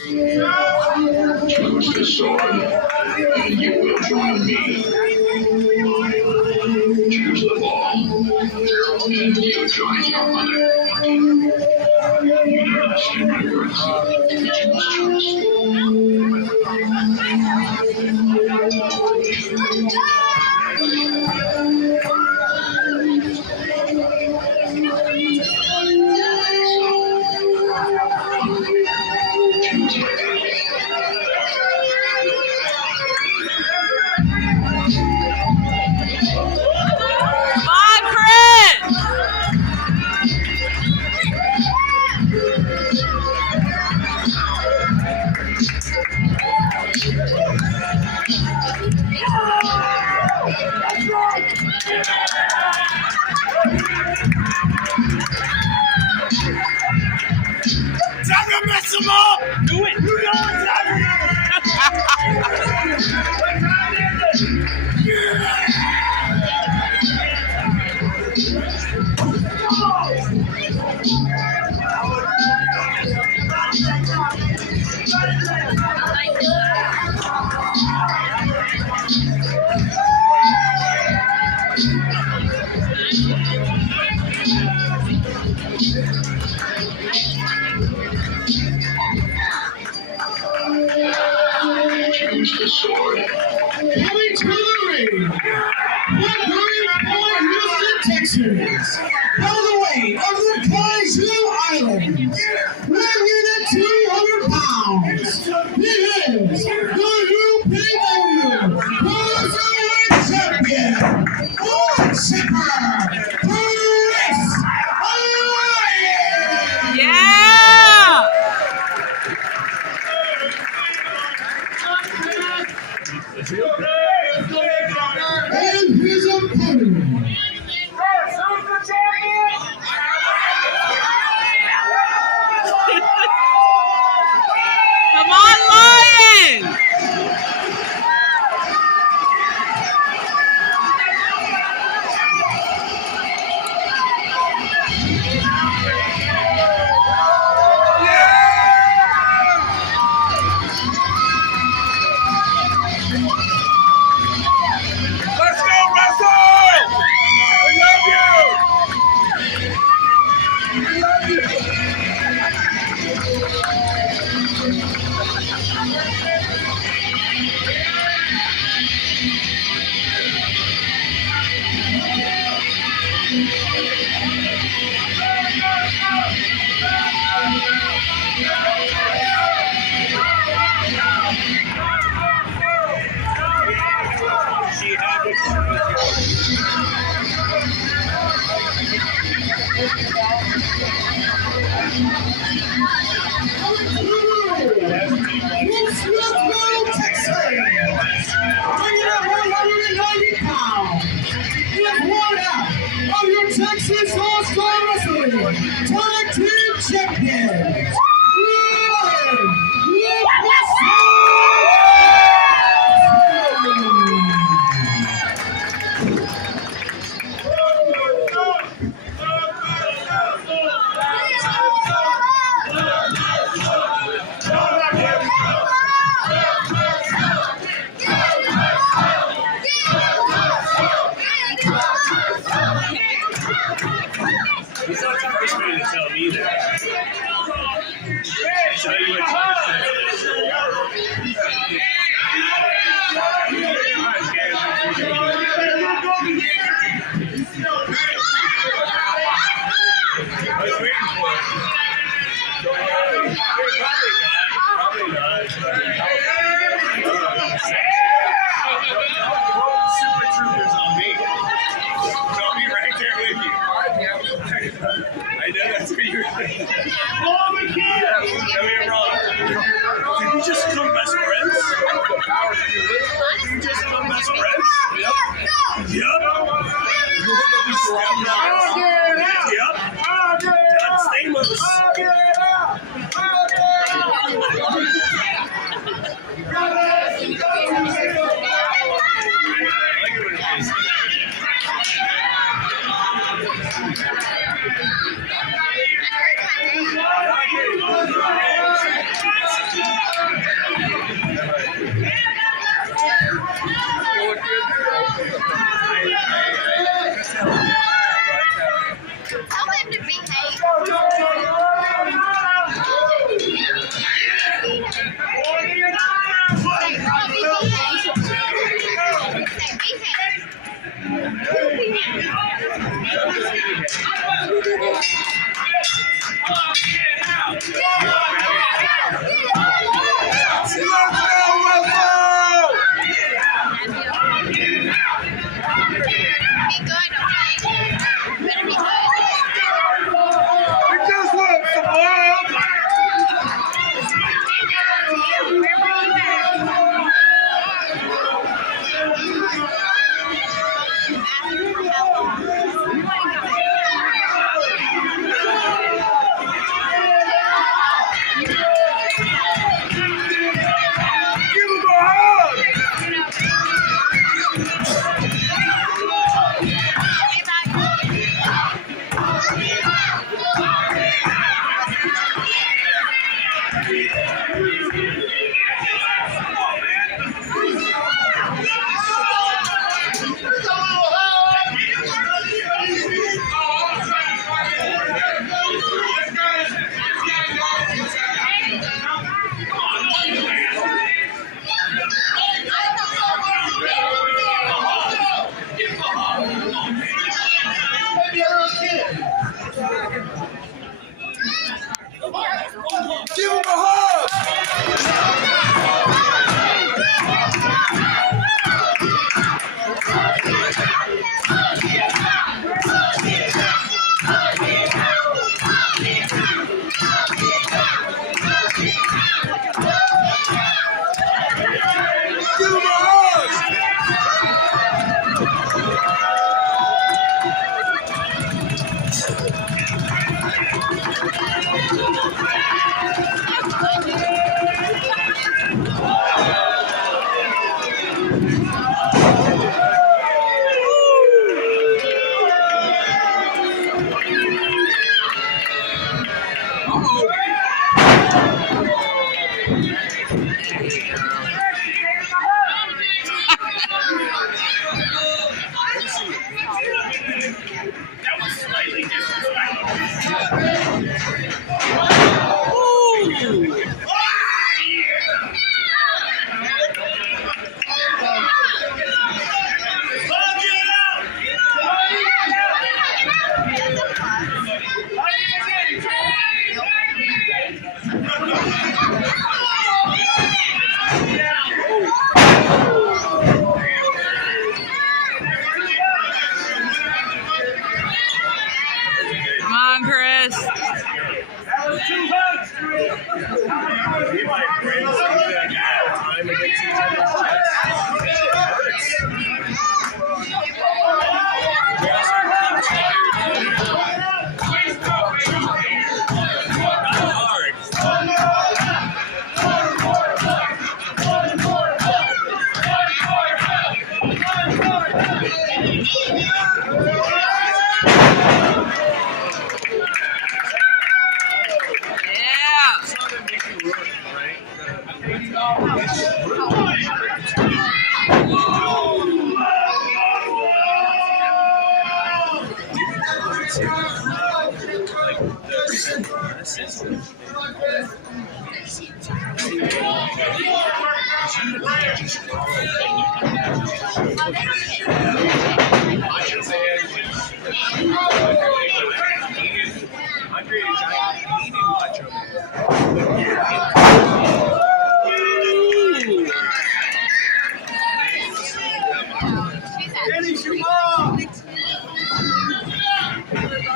Choose the sword, and you will join me. Choose the ball, and you join your mother. You understand my words. Choose choice. Choose my Time to mess them up! Do it! You know what time it is! What time is it? Choose the sword. Coming to the ring, one great boy, Houston, Texas. Out of the way of the TASW Islands, weighing in at 200 pounds. He is the UPW Cruiserweight Champion, WOODCHIPPER. And his opponent. Come on, Lions! Texas All-Star Wrestling Tag Team Champions. He's not the first man to tell me that. Tell you what I was waiting for it. Probably not. Super Troopers on me. I'll be right there with you. I know that's what you're thinking. Don't be wrong. Did you just become best friends? Did you just become best friends? Yep. Yep. Yep. Dad, stay loose. Give him a hug! That was slightly disrespectful. Come on, Chris. That was 2 hugs, Chris. We might bring that time against each other's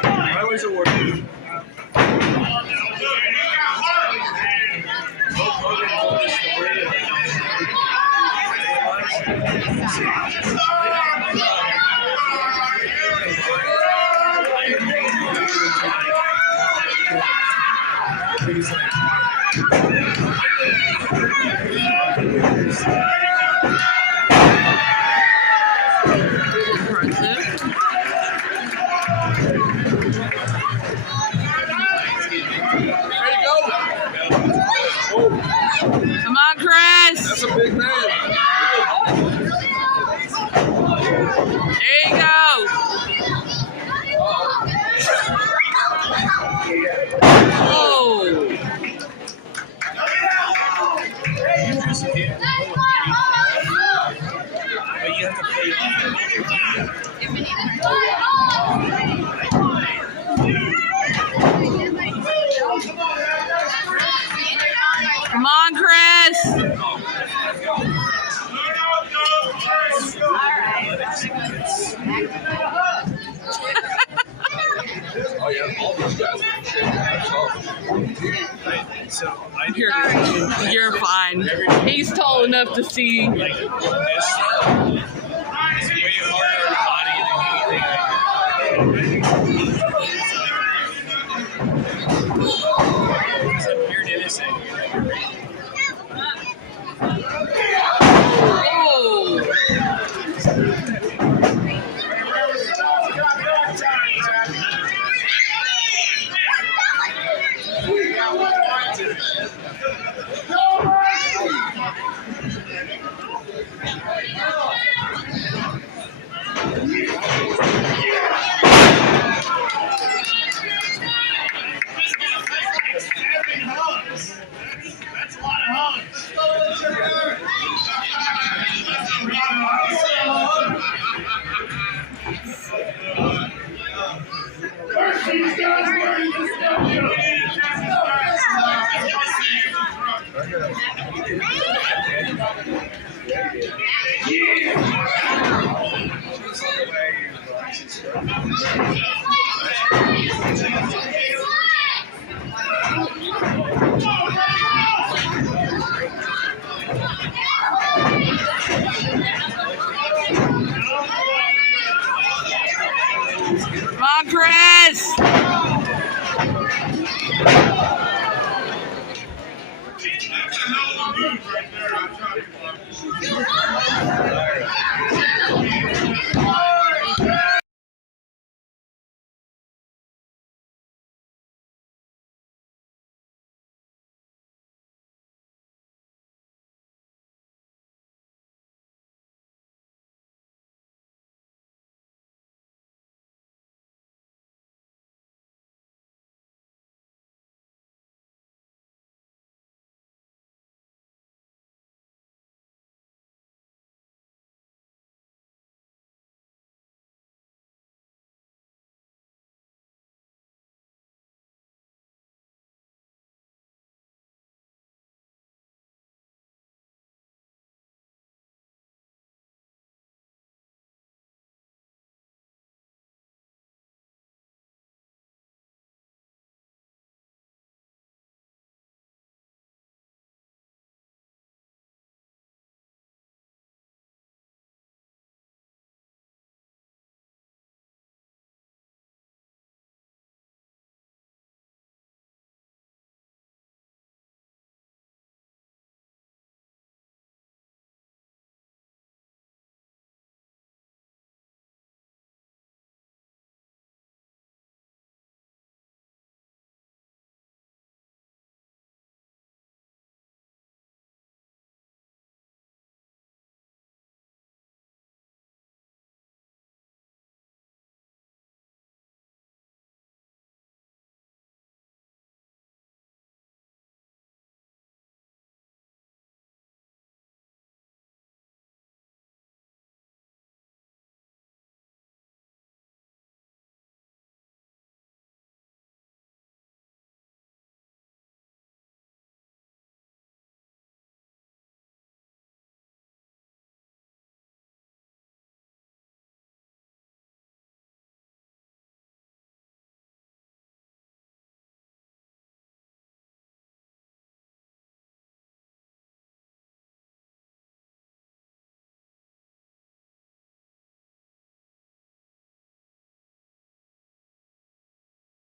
I always award you. Come on, Chris. That's a big man. There you go. Oh. You just hit. But you have to play off. Come on, Chris. Oh, yeah, all these guys are So I hear You're fine. He's tall enough to see. like this.